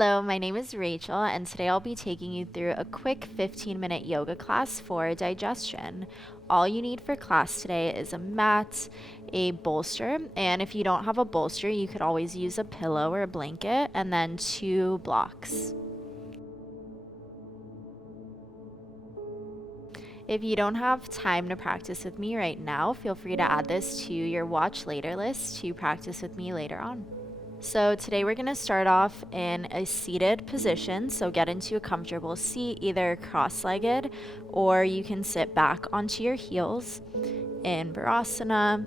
Hello, my name is Rachel, and today I'll be taking you through a quick 15-minute yoga class for digestion. All you need for class today is a mat, a bolster, and if you don't have a bolster, you could always use a pillow or a blanket, and then 2 blocks. If you don't have time to practice with me right now, feel free to add this to your watch later list to practice with me later on. So today we're going to start off in a seated position. So get into a comfortable seat, either cross-legged or you can sit back onto your heels in Virasana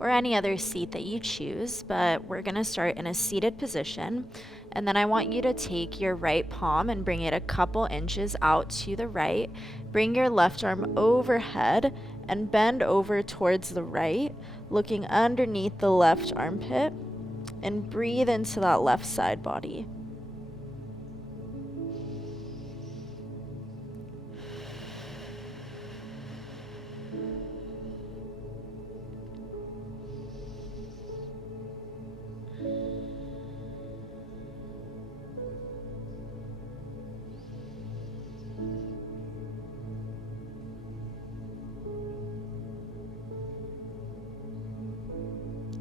or any other seat that you choose. But we're going to start in a seated position. And then I want you to take your right palm and bring it a couple inches out to the right. Bring your left arm overhead and bend over towards the right, looking underneath the left armpit. And breathe into that left side body.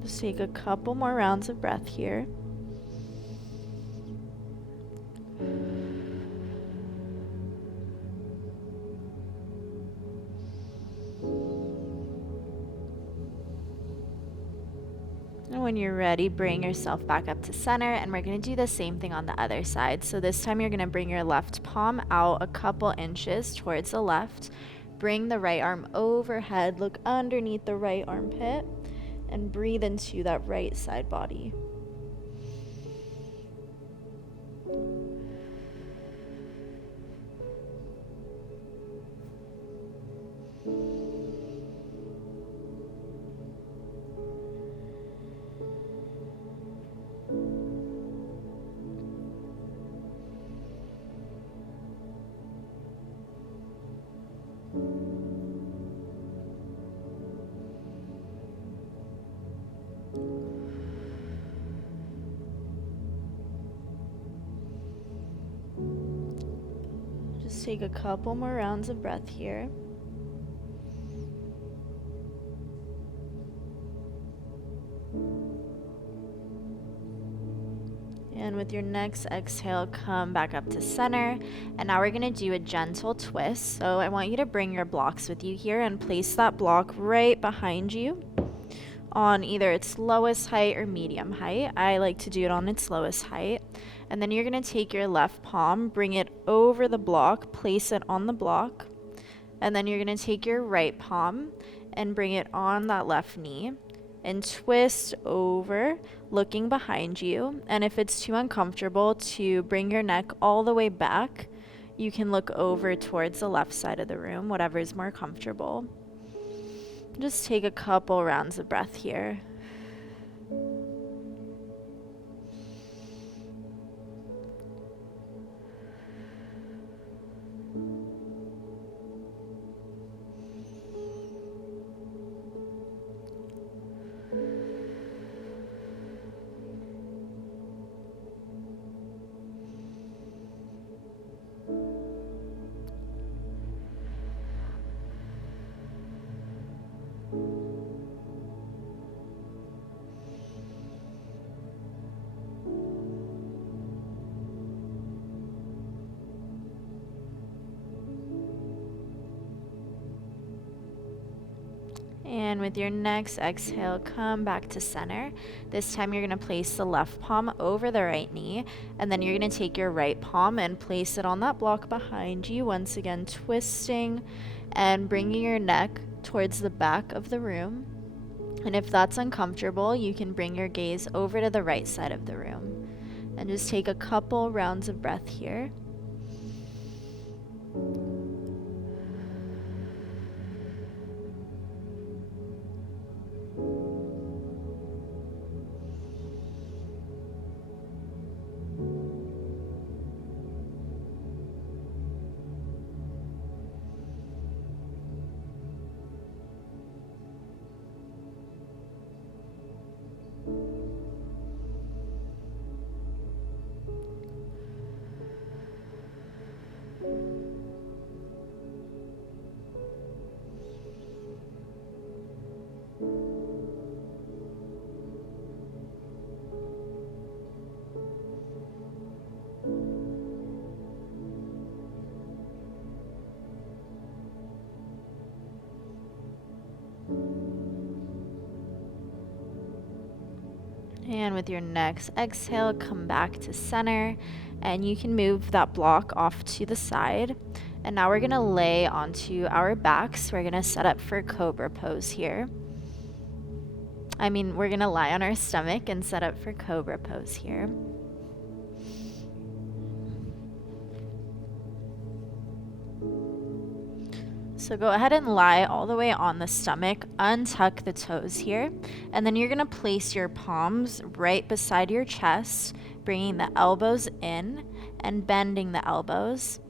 Just take a couple more rounds of breath here. And when you're ready, bring yourself back up to center, and we're going to do the same thing on the other side. So this time you're going to bring your left palm out a couple inches towards the left. Bring the right arm overhead, look underneath the right armpit, and breathe into that right side body. Just take a couple more rounds of breath here. And with your next exhale, come back up to center. And now we're going to do a gentle twist. So I want you to bring your blocks with you here and place that block right behind you on either its lowest height or medium height. I like to do it on its lowest height. And then you're going to take your left palm, bring it over the block, place it on the block. And then you're going to take your right palm and bring it on that left knee and twist over, looking behind you. And if it's too uncomfortable to bring your neck all the way back, you can look over towards the left side of the room, whatever is more comfortable. Just take a couple rounds of breath here. And with your next exhale, come back to center. This time you're going to place the left palm over the right knee, and then you're going to take your right palm and place it on that block behind you, once again twisting and bringing your neck towards the back of the room. And if that's uncomfortable, you can bring your gaze over to the right side of the room. And just take a couple rounds of breath here. And with your next exhale, come back to center, and you can move that block off to the side. And now we're gonna lay onto our backs. We're gonna set up for cobra pose here. We're gonna lie on our stomach and set up for cobra pose here. So go ahead and lie all the way on the stomach, untuck the toes here, and then you're gonna place your palms right beside your chest, bringing the elbows in and bending the elbows.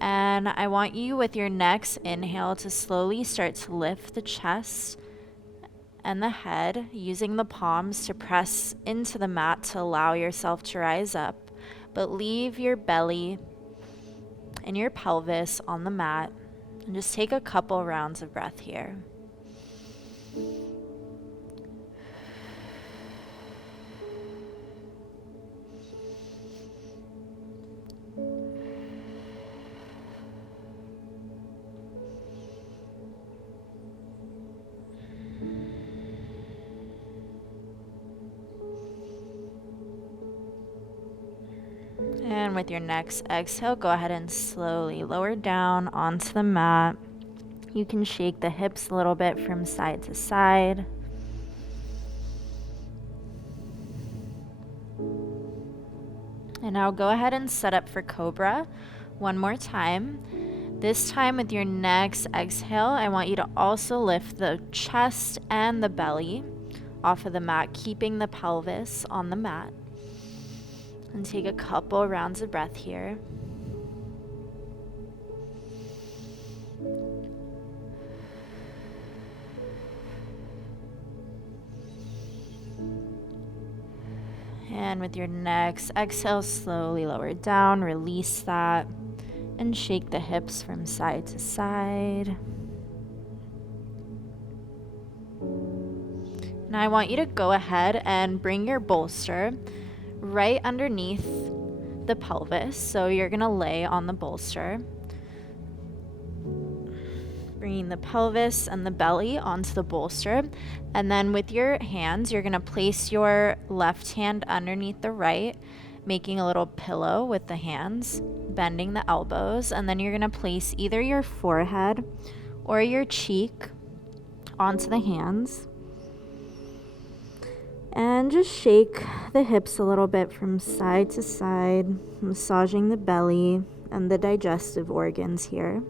And I want you with your next inhale to slowly start to lift the chest and the head, using the palms to press into the mat to allow yourself to rise up, but leave your belly and your pelvis on the mat. And just take a couple rounds of breath here. And with your next exhale, go ahead and slowly lower down onto the mat. You can shake the hips a little bit from side to side. And now go ahead and set up for cobra one more time. This time with your next exhale, I want you to also lift the chest and the belly off of the mat, keeping the pelvis on the mat. And take a couple rounds of breath here. And with your next exhale, slowly lower down, release that, and shake the hips from side to side. Now I want you to go ahead and bring your bolster right underneath the pelvis. So you're gonna lay on the bolster, bringing the pelvis and the belly onto the bolster. And then with your hands, you're gonna place your left hand underneath the right, making a little pillow with the hands, bending the elbows. And then you're gonna place either your forehead or your cheek onto the hands. And just shake the hips a little bit from side to side, massaging the belly and the digestive organs here.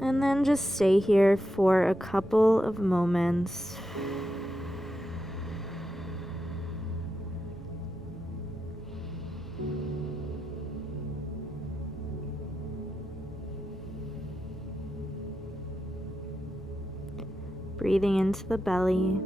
And then just stay here for a couple of moments. Breathing into the belly.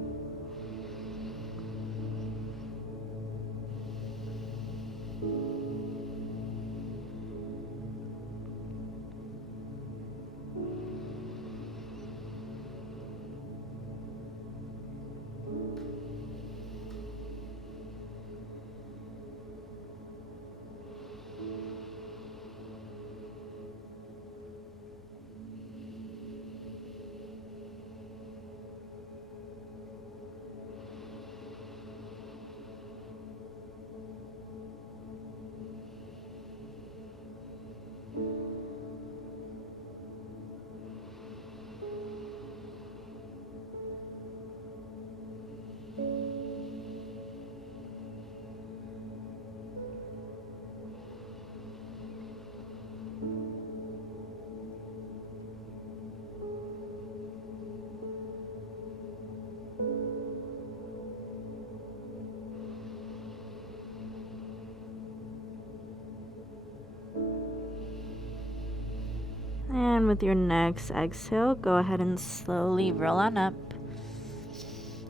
And with your next exhale, go ahead and slowly roll on up,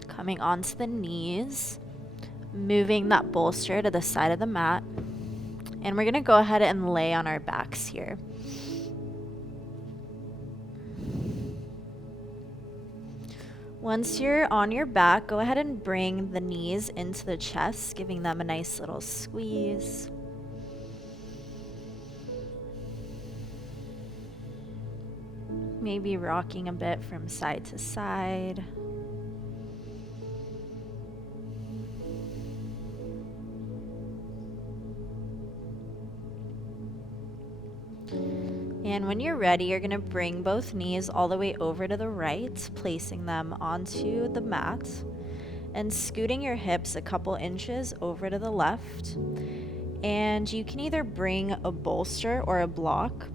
coming onto the knees, moving that bolster to the side of the mat. And we're gonna go ahead and lay on our backs here. Once you're on your back, go ahead and bring the knees into the chest, giving them a nice little squeeze. Maybe rocking a bit from side to side. And when you're ready, you're going to bring both knees all the way over to the right, placing them onto the mat, and scooting your hips a couple inches over to the left. And you can either bring a bolster or a block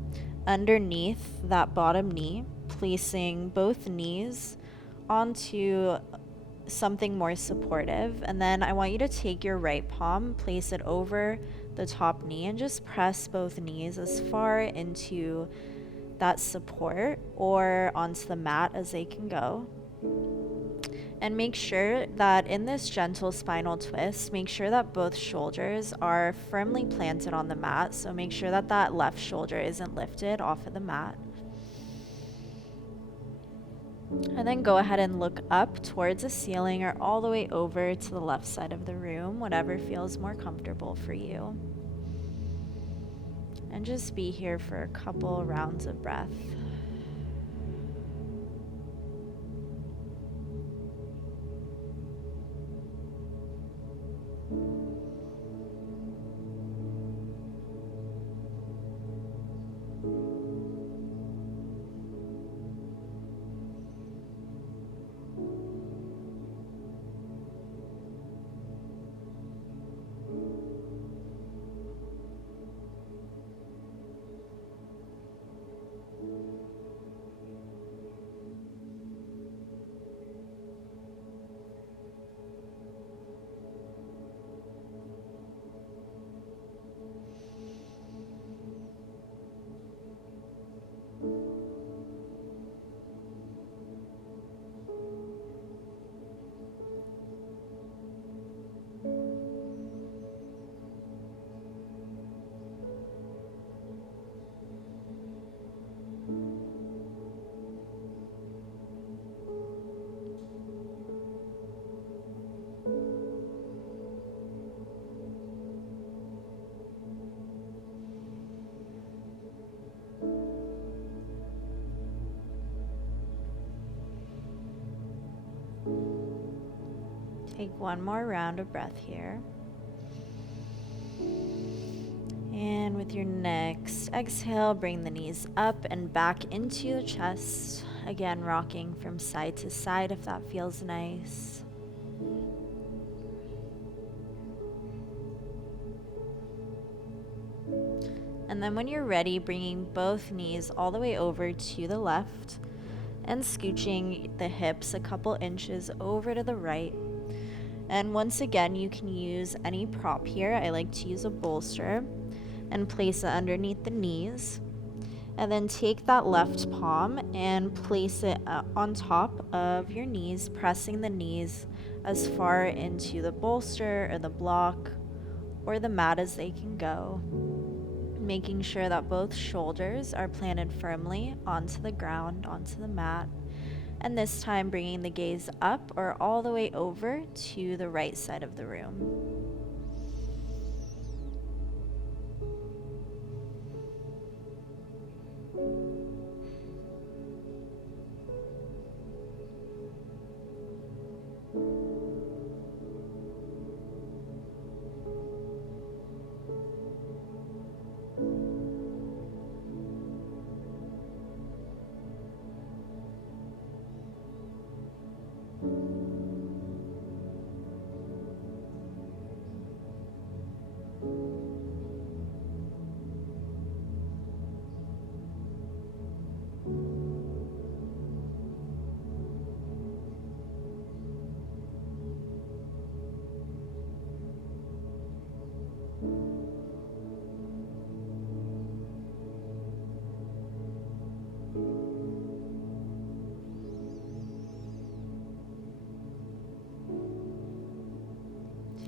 underneath that bottom knee, placing both knees onto something more supportive. And then I want you to take your right palm, place it over the top knee, and just press both knees as far into that support or onto the mat as they can go. And make sure that in this gentle spinal twist, make sure that both shoulders are firmly planted on the mat. So make sure that that left shoulder isn't lifted off of the mat. And then go ahead and look up towards the ceiling or all the way over to the left side of the room, whatever feels more comfortable for you. And just be here for a couple rounds of breath. Take one more round of breath here. And with your next exhale, bring the knees up and back into the chest. Again, rocking from side to side if that feels nice. And then when you're ready, bringing both knees all the way over to the left and scooching the hips a couple inches over to the right. And once again, you can use any prop here. I like to use a bolster and place it underneath the knees. And then take that left palm and place it on top of your knees, pressing the knees as far into the bolster or the block or the mat as they can go. Making sure that both shoulders are planted firmly onto the ground, onto the mat. And this time bringing the gaze up or all the way over to the right side of the room.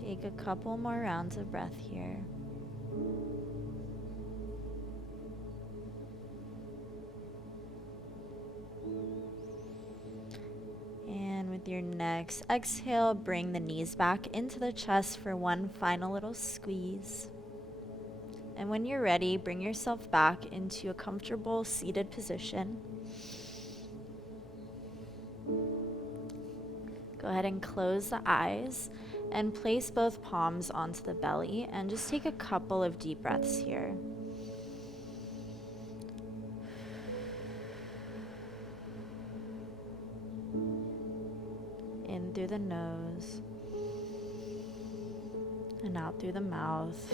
Take a couple more rounds of breath here. And with your next exhale, bring the knees back into the chest for one final little squeeze. And when you're ready, bring yourself back into a comfortable seated position. Go ahead and close the eyes and place both palms onto the belly and just take a couple of deep breaths here. In through the nose and out through the mouth.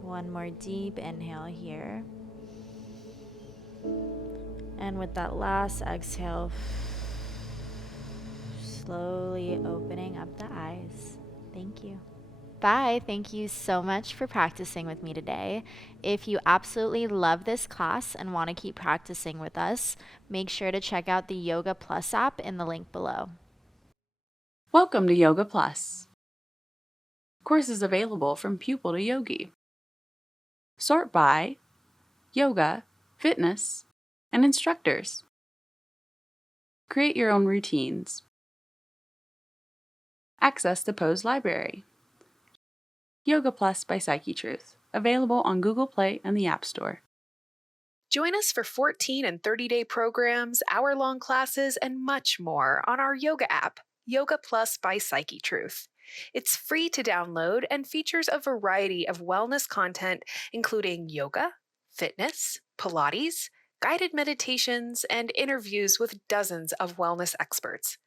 One more deep inhale here. And with that last exhale, slowly opening up the eyes. Thank you. Bye. Thank you so much for practicing with me today. If you absolutely love this class and want to keep practicing with us, make sure to check out the Yoga Plus app in the link below. Welcome to Yoga Plus. Courses available from pupil to yogi. Sort by yoga, fitness, and instructors. Create your own routines. Access the pose library. Yoga Plus by Psyche Truth, available on Google Play and the App Store. Join us for 14 and 30-day programs, hour-long classes, and much more on our yoga app, Yoga Plus by Psyche Truth. It's free to download and features a variety of wellness content, including yoga, fitness, Pilates, guided meditations, and interviews with dozens of wellness experts.